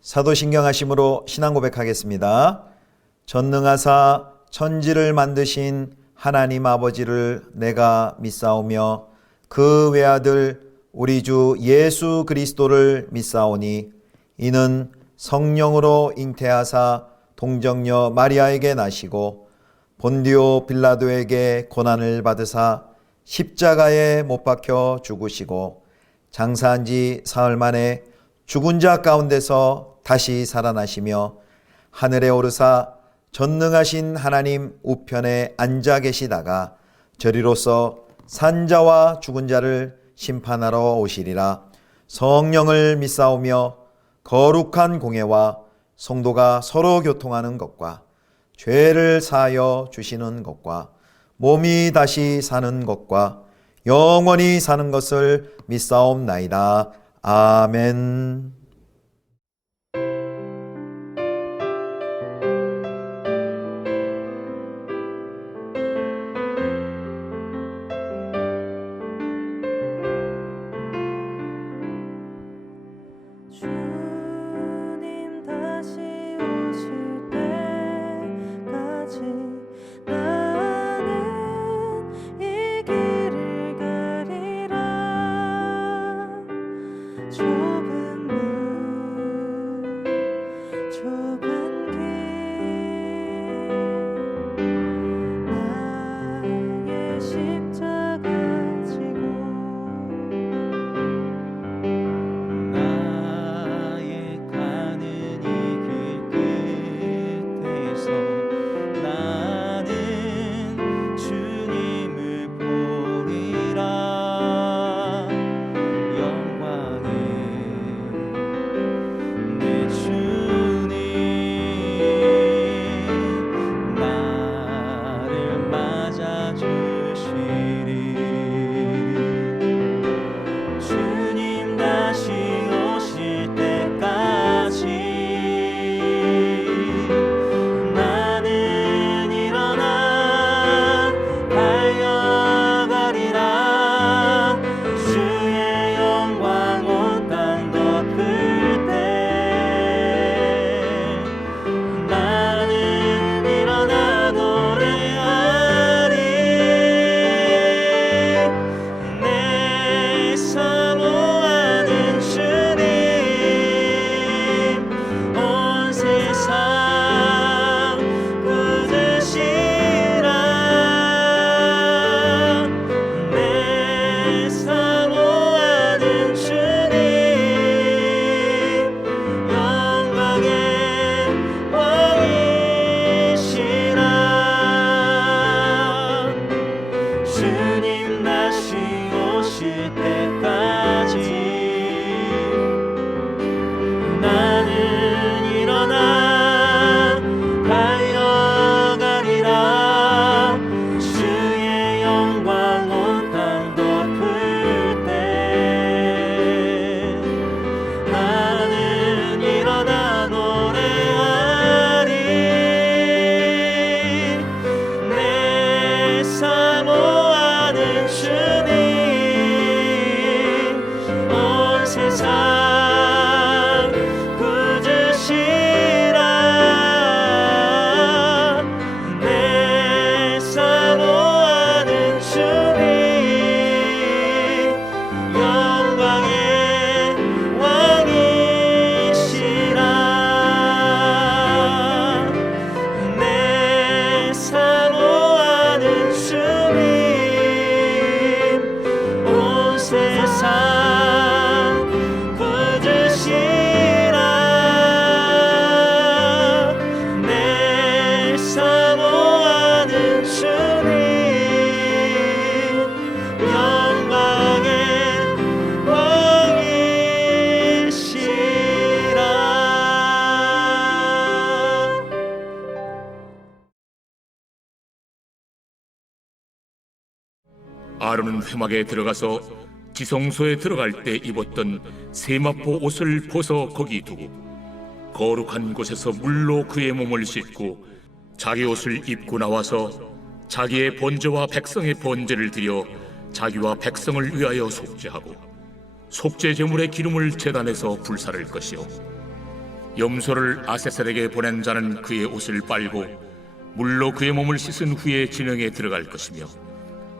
사도신경하심으로 신앙 고백하겠습니다. 전능하사 천지를 만드신 하나님 아버지를 내가 믿사오며 그 외아들 우리 주 예수 그리스도를 믿사오니 이는 성령으로 잉태하사 동정녀 마리아에게 나시고 본디오 빌라도에게 고난을 받으사 십자가에 못 박혀 죽으시고 장사한 지 사흘 만에 죽은 자 가운데서 다시 살아나시며 하늘에 오르사 전능하신 하나님 우편에 앉아 계시다가 저리로서 산자와 죽은 자를 심판하러 오시리라. 성령을 믿사오며 거룩한 공회와 성도가 서로 교통하는 것과 죄를 사하여 주시는 것과 몸이 다시 사는 것과 영원히 사는 것을 믿사옵나이다. 아멘. 주님 다시 오실 때까지 나는 이 길을 가리라. 좁은 문 좁은 길 나의 십자가 지고 나의 가는 이 길 끝에서 나는 주님을 보리라. 영광의 내 주님 나를 맞아주시리. 주님 다시 오실 때까지 나는 일어나 달려가리라. 주의 영광 온 땅 덮을 때 나는 일어나 노래하리. 내 사모하는 주님 온 세상 굳으시라. 내 사모하는 주님 영광의 왕이시라. 주님 다시 오실 때까지 나는 일어나 달려가리라. 주의 영광 온 땅 덮을 때 나는 일어나 노래하리. 내 사모하는 주님 온 세상 굳으시라. 내 사모하는 주님 영광의 왕이시라. 내 사모하는 주님 온 세상 굳으시라. 내 사모하는 주님 영광의 왕이시라. 아론은 회막에 들어가서 지성소에 들어갈 때 입었던 세마포 옷을 벗어 거기 두고 거룩한 곳에서 물로 그의 몸을 씻고 자기 옷을 입고 나와서 자기의 번제와 백성의 번제를 드려 자기와 백성을 위하여 속죄하고 속죄 제물의 기름을 제단에서 불사를 것이요 염소를 아세셀에게 보낸 자는 그의 옷을 빨고 물로 그의 몸을 씻은 후에 진영에 들어갈 것이며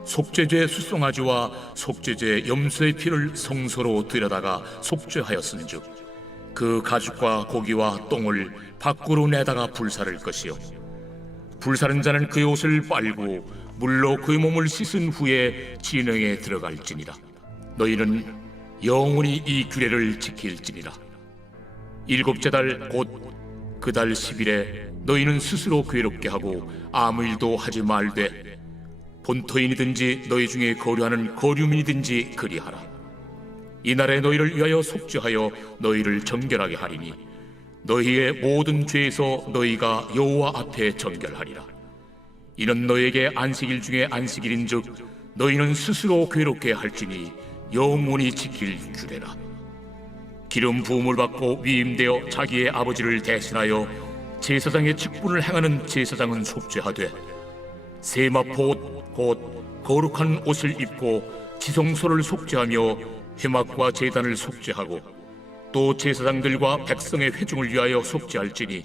속죄제 수송아지와 속죄제 염소의 피를 성소로 들여다가 속죄하였은즉 그 가죽과 고기와 똥을 밖으로 내다가 불사를 것이요 불사른 자는 그의 옷을 빨고 물로 그의 몸을 씻은 후에 진영에 들어갈지니라. 너희는 영원히 이 규례를 지킬지니라. 일곱째 달 곧 그 달 10일에 너희는 스스로 괴롭게 하고 아무 일도 하지 말되 본토인이든지 너희 중에 거류하는 거류민이든지 그리하라. 이날에 너희를 위하여 속죄하여 너희를 정결하게 하리니 너희의 모든 죄에서 너희가 여호와 앞에 정결하리라. 이는 너희에게 안식일 중에 안식일인즉 너희는 스스로 괴롭게 할지니 영원히 지킬 규례라. 기름 부음을 받고 위임되어 자기의 아버지를 대신하여 제사장의 직분을 행하는 제사장은 속죄하되 세마포 곧 거룩한 옷을 입고 지성소를 속죄하며 회막과 제단을 속죄하고 또 제사장들과 백성의 회중을 위하여 속죄할지니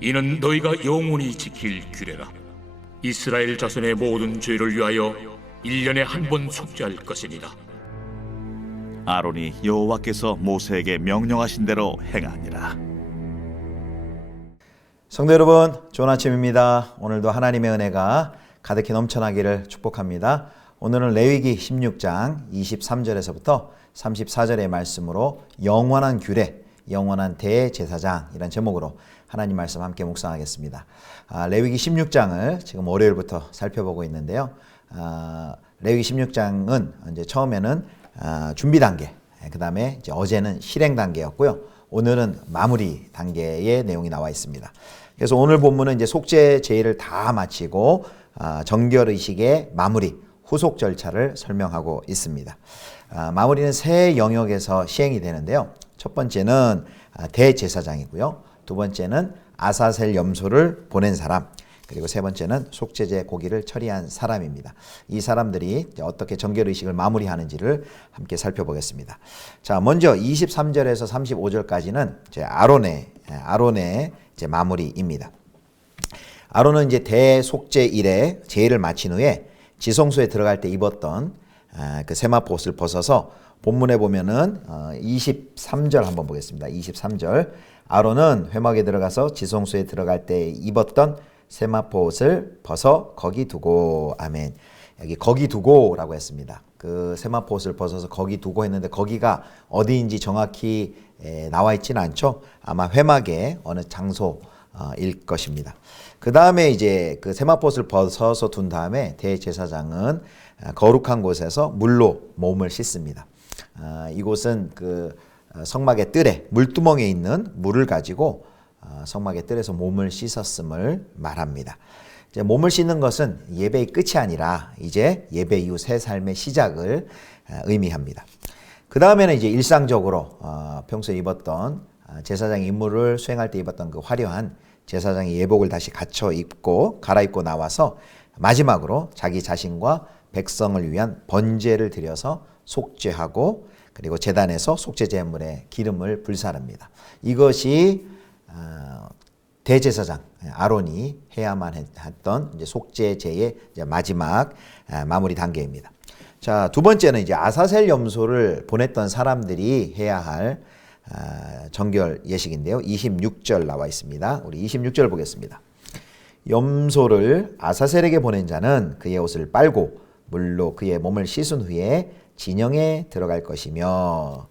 이는 너희가 영원히 지킬 규례라. 이스라엘 자손의 모든 죄를 위하여 1년에 한 번 속죄할 것이니라. 아론이 여호와께서 모세에게 명령하신 대로 행하니라. 성도 여러분, 좋은 아침입니다. 오늘도 하나님의 은혜가 가득히 넘쳐나기를 축복합니다. 오늘은 레위기 16장 23절에서부터 34절의 말씀으로 영원한 규례, 영원한 대제사장이라는 제목으로 하나님 말씀 함께 묵상하겠습니다. 레위기 16장을 지금 월요일부터 살펴보고 있는데요. 레위기 16장은 이제 처음에는 준비 단계, 그 다음에 어제는 실행 단계였고요. 오늘은 마무리 단계의 내용이 나와 있습니다. 그래서 오늘 본문은 이제 속죄 제의를 다 마치고 정결 의식의 마무리, 후속 절차를 설명하고 있습니다. 마무리는 세 영역에서 시행이 되는데요. 첫 번째는 대제사장이고요. 두 번째는 아사셀 염소를 보낸 사람, 그리고 세 번째는 속죄제 고기를 처리한 사람입니다. 이 사람들이 어떻게 정결의식을 마무리하는지를 함께 살펴보겠습니다. 자, 먼저 23절에서 35절까지는 아론의 이제 마무리입니다. 아론은 이제 대속죄일에 제의를 마친 후에 지성소에 들어갈 때 입었던 그 세마포 옷을 벗어서 본문에 보면은 23절 한번 보겠습니다. 23절 아론은 회막에 들어가서 지성소에 들어갈 때 입었던 세마포 옷을 벗어 거기 두고. 아멘. 여기 거기 두고라고 했습니다. 그 세마포 옷을 벗어서 거기 두고 했는데 거기가 어디인지 정확히 나와 있지는 않죠. 아마 회막의 어느 장소일 것입니다. 그 다음에 이제 그 세마포 옷을 벗어서 둔 다음에 대제사장은 거룩한 곳에서 물로 몸을 씻습니다. 이곳은 그 성막의 뜰에 물두멍에 있는 물을 가지고 성막의 뜰에서 몸을 씻었음을 말합니다. 이제 몸을 씻는 것은 예배의 끝이 아니라 이제 예배 이후 새 삶의 시작을 의미합니다. 그 다음에는 이제 일상적으로 평소에 입었던 제사장의 임무를 수행할 때 입었던 그 화려한 제사장의 예복을 다시 갖춰 입고 갈아입고 나와서 마지막으로 자기 자신과 백성을 위한 번제를 드려서 속죄하고 그리고 제단에서 속죄 제물에 기름을 불사릅니다. 이것이 대제사장 아론이 해야만 했던 이제 속죄제의 이제 마지막 마무리 단계입니다. 자, 두 번째는 이제 아사셀 염소를 보냈던 사람들이 해야 할 정결 예식인데요. 26절 나와 있습니다. 우리 26절 보겠습니다. 염소를 아사셀에게 보낸 자는 그의 옷을 빨고 물로 그의 몸을 씻은 후에 진영에 들어갈 것이며,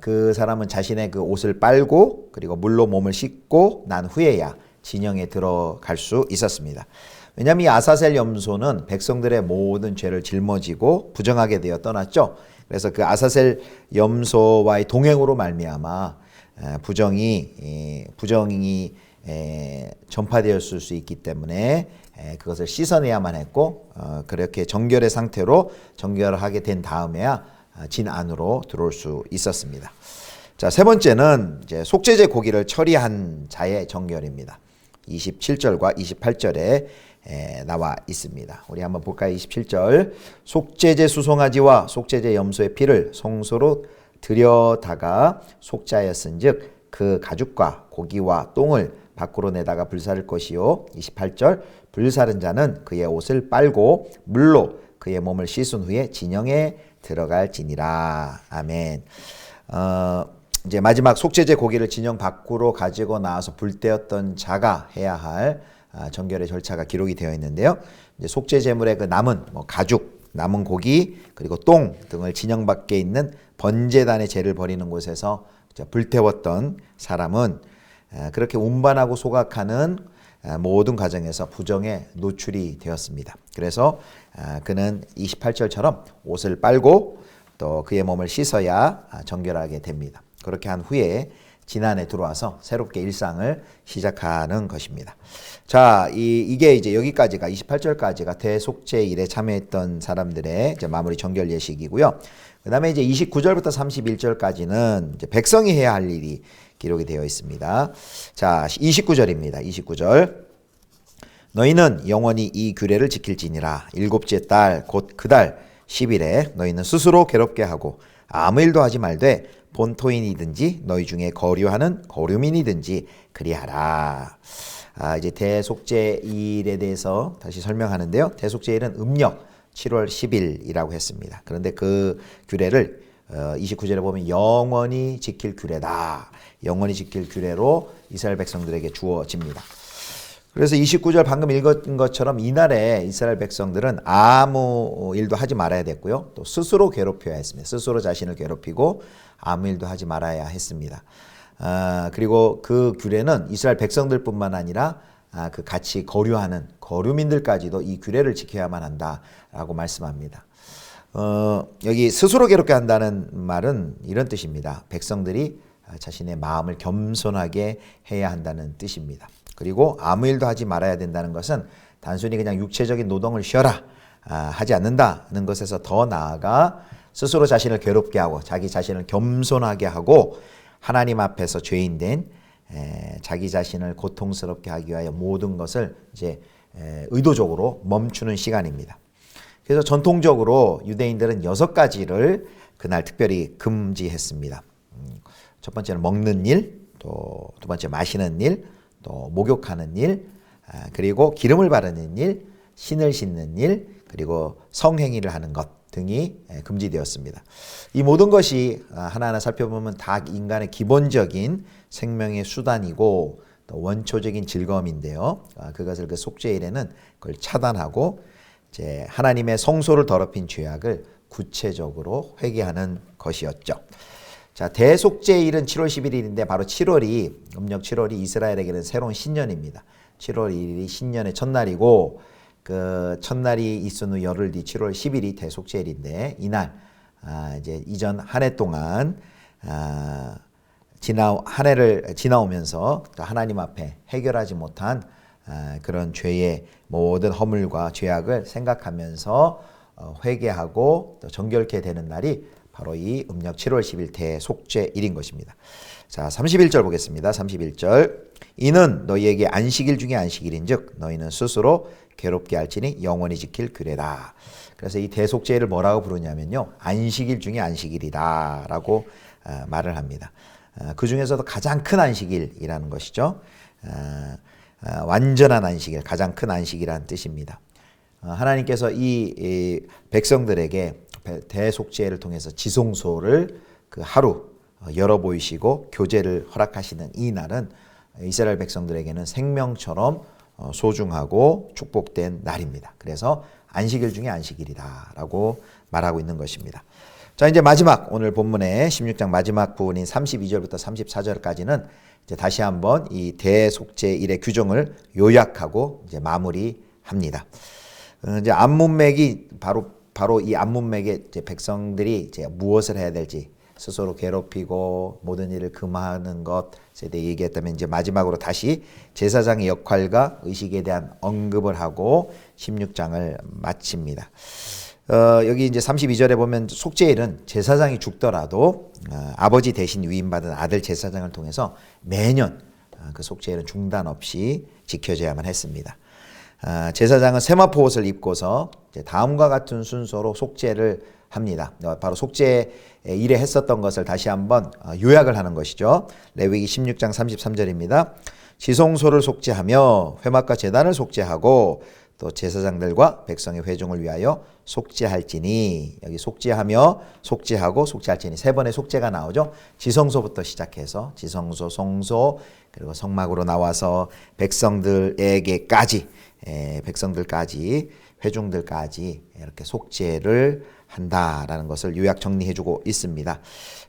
그 사람은 자신의 그 옷을 빨고 그리고 물로 몸을 씻고 난 후에야 진영에 들어갈 수 있었습니다. 왜냐하면 이 아사셀 염소는 백성들의 모든 죄를 짊어지고 부정하게 되어 떠났죠. 그래서 그 아사셀 염소와의 동행으로 말미암아 부정이 전파되었을 수 있기 때문에 그것을 씻어내야만 했고, 그렇게 정결의 상태로 정결하게 된 다음에야 진 안으로 들어올 수 있었습니다. 자, 세 번째는 이제 속죄제 고기를 처리한 자의 정결입니다. 27절과 28절에 나와 있습니다. 우리 한번 볼까요? 27절. 속죄제 수송아지와 속죄제 염소의 피를 성소로 들여다가 속죄하였은즉 그 가죽과 고기와 똥을 밖으로 내다가 불사를 것이요. 28절 불사른 자는 그의 옷을 빨고 물로 그의 몸을 씻은 후에 진영에 들어갈지니라. 아멘. 이제 마지막 속죄제 고기를 진영 밖으로 가지고 나와서 불 떼었던 자가 해야 할 정결의 절차가 기록이 되어 있는데요. 이제 속죄 제물의 그 남은 가죽, 남은 고기, 그리고 똥 등을 진영 밖에 있는 번제단의 제를 버리는 곳에서 불태웠던 사람은 그렇게 운반하고 소각하는 모든 과정에서 부정에 노출이 되었습니다. 그래서 그는 28절처럼 옷을 빨고 또 그의 몸을 씻어야 정결하게 됩니다. 그렇게 한 후에 지난해 들어와서 새롭게 일상을 시작하는 것입니다. 자, 이게 이제 여기까지가 28절까지가 대속죄일에 참여했던 사람들의 이제 마무리 정결 예식이고요. 그다음에 이제 29절부터 31절까지는 이제 백성이 해야 할 일이 기록이 되어 있습니다. 자, 29절입니다. 29절. 너희는 영원히 이 규례를 지킬지니라. 일곱째 달 곧 그 달 10일에 너희는 스스로 괴롭게 하고 아무 일도 하지 말되 본토인이든지 너희 중에 거류하는 거류민이든지 그리하라. 이제 대속죄일에 대해서 다시 설명하는데요. 대속죄일은 음력 7월 10일이라고 했습니다. 그런데 그 규례를 29절에 보면 영원히 지킬 규례다. 영원히 지킬 규례로 이스라엘 백성들에게 주어집니다. 그래서 29절 방금 읽은 것처럼 이날에 이스라엘 백성들은 아무 일도 하지 말아야 됐고요. 또 스스로 괴롭혀야 했습니다. 스스로 자신을 괴롭히고 아무 일도 하지 말아야 했습니다. 그리고 그 규례는 이스라엘 백성들뿐만 아니라 그 같이 거류하는 거류민들까지도 이 규례를 지켜야만 한다라고 말씀합니다. 여기 스스로 괴롭게 한다는 말은 이런 뜻입니다. 백성들이 자신의 마음을 겸손하게 해야 한다는 뜻입니다. 그리고 아무 일도 하지 말아야 된다는 것은 단순히 그냥 육체적인 노동을 쉬어라 하지 않는다는 것에서 더 나아가 스스로 자신을 괴롭게 하고 자기 자신을 겸손하게 하고 하나님 앞에서 죄인된 자기 자신을 고통스럽게 하기 위하여 모든 것을 이제 의도적으로 멈추는 시간입니다. 그래서 전통적으로 유대인들은 6가지를 그날 특별히 금지했습니다. 첫 번째는 먹는 일, 또 두 번째 마시는 일, 또 목욕하는 일, 그리고 기름을 바르는 일, 신을 씻는 일, 그리고 성행위를 하는 것 등이 금지되었습니다. 이 모든 것이 하나하나 살펴보면 다 인간의 기본적인 생명의 수단이고 또 원초적인 즐거움인데요. 그것을 그 속죄일에는 그걸 차단하고 이제 하나님의 성소를 더럽힌 죄악을 구체적으로 회개하는 것이었죠. 자, 대속죄일은 7월 11일인데 바로 7월이 음력 7월이 이스라엘에게는 새로운 신년입니다. 7월 1일이 신년의 첫날이고 그 첫날이 있은 후 열흘 뒤 7월 10일이 대속죄일인데 이날 이제 이전 한 해 동안 한 해를 지나오면서 또 하나님 앞에 해결하지 못한 그런 죄의 모든 허물과 죄악을 생각하면서 회개하고 또 정결케 되는 날이 바로 이 음력 7월 10일 대속죄일인 것입니다. 자, 31절 보겠습니다. 31절. 이는 너희에게 안식일 중에 안식일인즉 너희는 스스로 괴롭게 할지니 영원히 지킬 규례다. 그래서 이 대속죄일을 뭐라고 부르냐면요. 안식일 중에 안식일이다라고 말을 합니다. 그 중에서도 가장 큰 안식일이라는 것이죠. 완전한 안식일, 가장 큰 안식이라는 뜻입니다. 하나님께서 이 백성들에게 대속죄를 통해서 지성소를 그 하루 열어 보이시고 교제를 허락하시는 이 날은 이스라엘 백성들에게는 생명처럼 소중하고 축복된 날입니다. 그래서 안식일 중에 안식일이다라고 말하고 있는 것입니다. 자, 이제 마지막 오늘 본문의 16장 마지막 부분인 32절부터 34절까지는 이제 다시 한번 이 대속죄일의 규정을 요약하고 이제 마무리합니다. 이제 안문맥이 바로 이 안문맥에 이제 백성들이 이제 무엇을 해야 될지 스스로 괴롭히고 모든 일을 금하는 것에 대해 얘기했다면 이제 마지막으로 다시 제사장의 역할과 의식에 대한 언급을 하고 16장을 마칩니다. 여기 이제 32절에 보면 속죄일은 제사장이 죽더라도 아버지 대신 위임받은 아들 제사장을 통해서 매년 그 속죄일은 중단 없이 지켜져야만 했습니다. 제사장은 세마포 옷을 입고서 이제 다음과 같은 순서로 속죄를 합니다. 바로 속죄 일에 했었던 것을 다시 한번 요약을 하는 것이죠. 레위기 16장 33절입니다. 지성소를 속죄하며 회막과 제단을 속죄하고 또 제사장들과 백성의 회중을 위하여 속죄할지니, 여기 속죄하며 속죄하고 속죄할지니 세 번의 속죄가 나오죠. 지성소부터 시작해서 지성소, 성소, 그리고 성막으로 나와서 백성들에게까지, 백성들까지, 회중들까지 이렇게 속죄를 한다라는 것을 요약 정리해주고 있습니다.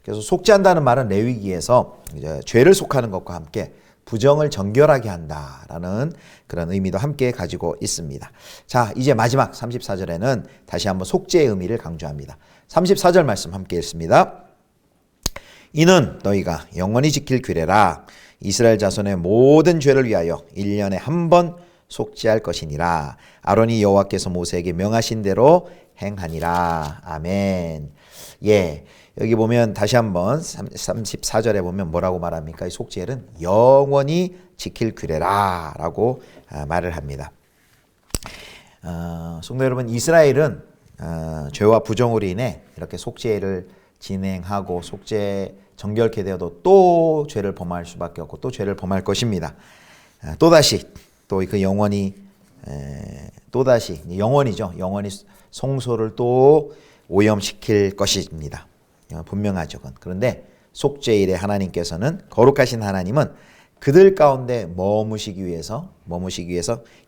그래서 속죄한다는 말은 레위기에서 이제 죄를 속하는 것과 함께 부정을 정결하게 한다라는 그런 의미도 함께 가지고 있습니다. 자, 이제 마지막 34절에는 다시 한번 속죄의 의미를 강조합니다. 34절 말씀 함께 읽습니다. 이는 너희가 영원히 지킬 규례라. 이스라엘 자손의 모든 죄를 위하여 1년에 한 번 속죄할 것이니라. 아론이 여호와께서 모세에게 명하신 대로 행하니라. 아멘. 예. 여기 보면 다시 한번 34절에 보면 뭐라고 말합니까? 이 속죄는 영원히 지킬 규례라 라고 말을 합니다. 성도 여러분, 이스라엘은 죄와 부정으로 인해 이렇게 속죄를 진행하고 속죄 정결케 되어도 또 죄를 범할 수밖에 없고 또 죄를 범할 것입니다. 또다시 또 그 영원히 또다시 영원히죠. 영원히 성소를 또 오염시킬 것입니다. 분명하죠. 그런데 속죄일에 하나님께서는, 거룩하신 하나님은 그들 가운데 머무시기 위해서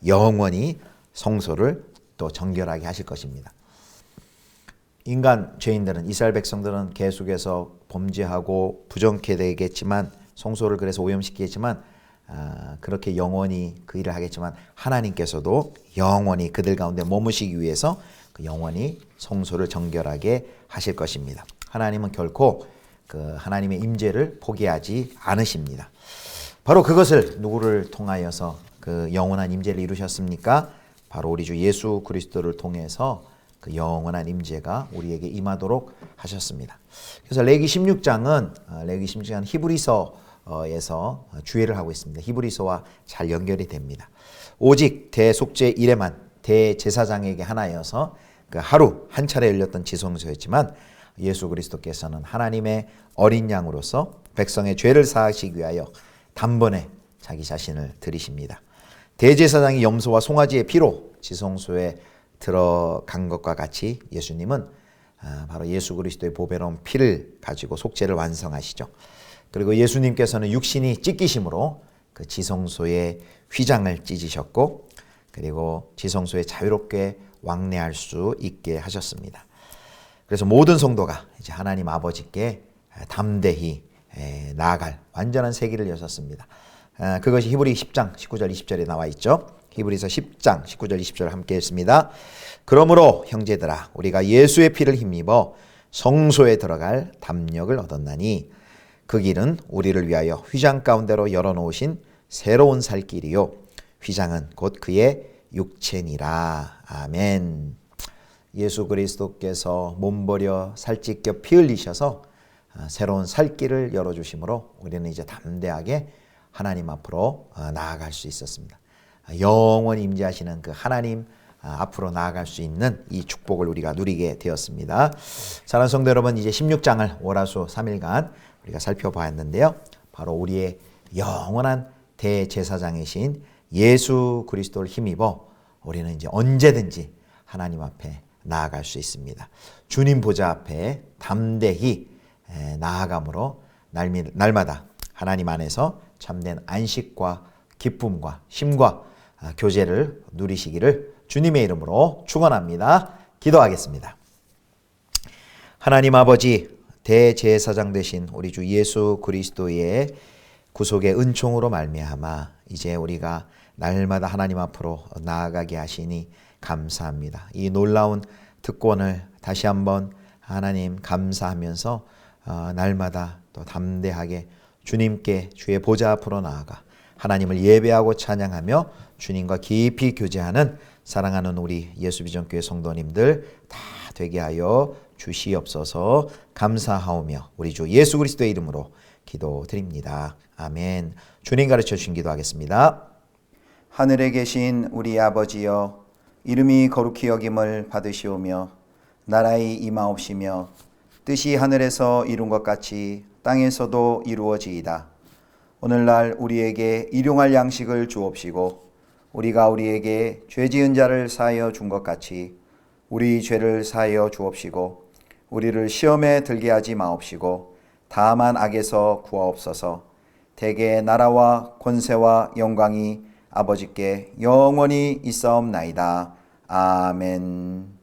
영원히 성소를 또 정결하게 하실 것입니다. 인간 죄인들은, 이스라엘 백성들은 계속해서 범죄하고 부정케 되겠지만, 성소를 그래서 오염시키겠지만, 그렇게 영원히 그 일을 하겠지만 하나님께서도 영원히 그들 가운데 머무시기 위해서 그 영원히 성소를 정결하게 하실 것입니다. 하나님은 결코 그 하나님의 임재를 포기하지 않으십니다. 바로 그것을 누구를 통하여서 그 영원한 임재를 이루셨습니까? 바로 우리 주 예수 그리스도를 통해서 그 영원한 임재가 우리에게 임하도록 하셨습니다. 그래서 레위기 16장은 히브리서에서 주의를 하고 있습니다. 히브리서와 잘 연결이 됩니다. 오직 대속죄 일에만 대제사장에게 하나여서 그 하루 한 차례 열렸던 지성소였지만, 예수 그리스도께서는 하나님의 어린 양으로서 백성의 죄를 사하시기 위하여 단번에 자기 자신을 드리십니다. 대제사장이 염소와 송아지의 피로 지성소에 들어간 것과 같이 예수님은 바로 예수 그리스도의 보배로운 피를 가지고 속죄를 완성하시죠. 그리고 예수님께서는 육신이 찢기심으로 그 지성소의 휘장을 찢으셨고, 그리고 지성소에 자유롭게 왕래할 수 있게 하셨습니다. 그래서 모든 성도가 이제 하나님 아버지께 담대히 나아갈 완전한 세기를 여셨습니다. 그것이 히브리 10장 19절 20절에 나와 있죠. 히브리서 10장 19절 20절 함께 읽습니다. 그러므로 형제들아, 우리가 예수의 피를 힘입어 성소에 들어갈 담력을 얻었나니 그 길은 우리를 위하여 휘장 가운데로 열어놓으신 새로운 살 길이요, 휘장은 곧 그의 육체니라. 아멘. 예수 그리스도께서 몸버려 살찢겨 피 흘리셔서 새로운 살 길을 열어주심으로 우리는 이제 담대하게 하나님 앞으로 나아갈 수 있었습니다. 영원히 임재하시는 그 하나님 앞으로 나아갈 수 있는 이 축복을 우리가 누리게 되었습니다. 사랑하는 성도 여러분, 이제 16장을 월화수 3일간 우리가 살펴보았는데요. 바로 우리의 영원한 대제사장이신 예수 그리스도를 힘입어 우리는 이제 언제든지 하나님 앞에 나아갈 수 있습니다. 주님 보좌 앞에 담대히 나아감으로 날마다 하나님 안에서 참된 안식과 기쁨과 쉼과 교제를 누리시기를 주님의 이름으로 축원합니다. 기도하겠습니다. 하나님 아버지, 대제사장 되신 우리 주 예수 그리스도의 구속의 은총으로 말미암아 이제 우리가 날마다 하나님 앞으로 나아가게 하시니 감사합니다. 이 놀라운 특권을 다시 한번 하나님 감사하면서 날마다 또 담대하게 주님께 주의 보좌 앞으로 나아가 하나님을 예배하고 찬양하며 주님과 깊이 교제하는 사랑하는 우리 예수비전교회 성도님들 다 되게 하여 주시옵소서. 감사하오며 우리 주 예수 그리스도의 이름으로 기도드립니다. 아멘. 주님 가르쳐 주신 기도하겠습니다. 하늘에 계신 우리 아버지여, 이름이 거룩히 여김을 받으시오며 나라의 임하옵시며 뜻이 하늘에서 이룬 것 같이 땅에서도 이루어지이다. 오늘날 우리에게 일용할 양식을 주옵시고 우리가 우리에게 죄 지은 자를 사하여 준 것 같이 우리 죄를 사하여 주옵시고 우리를 시험에 들게 하지 마옵시고 다만 악에서 구하옵소서. 대개 나라와 권세와 영광이 아버지께 영원히 있사옵나이다. 아멘.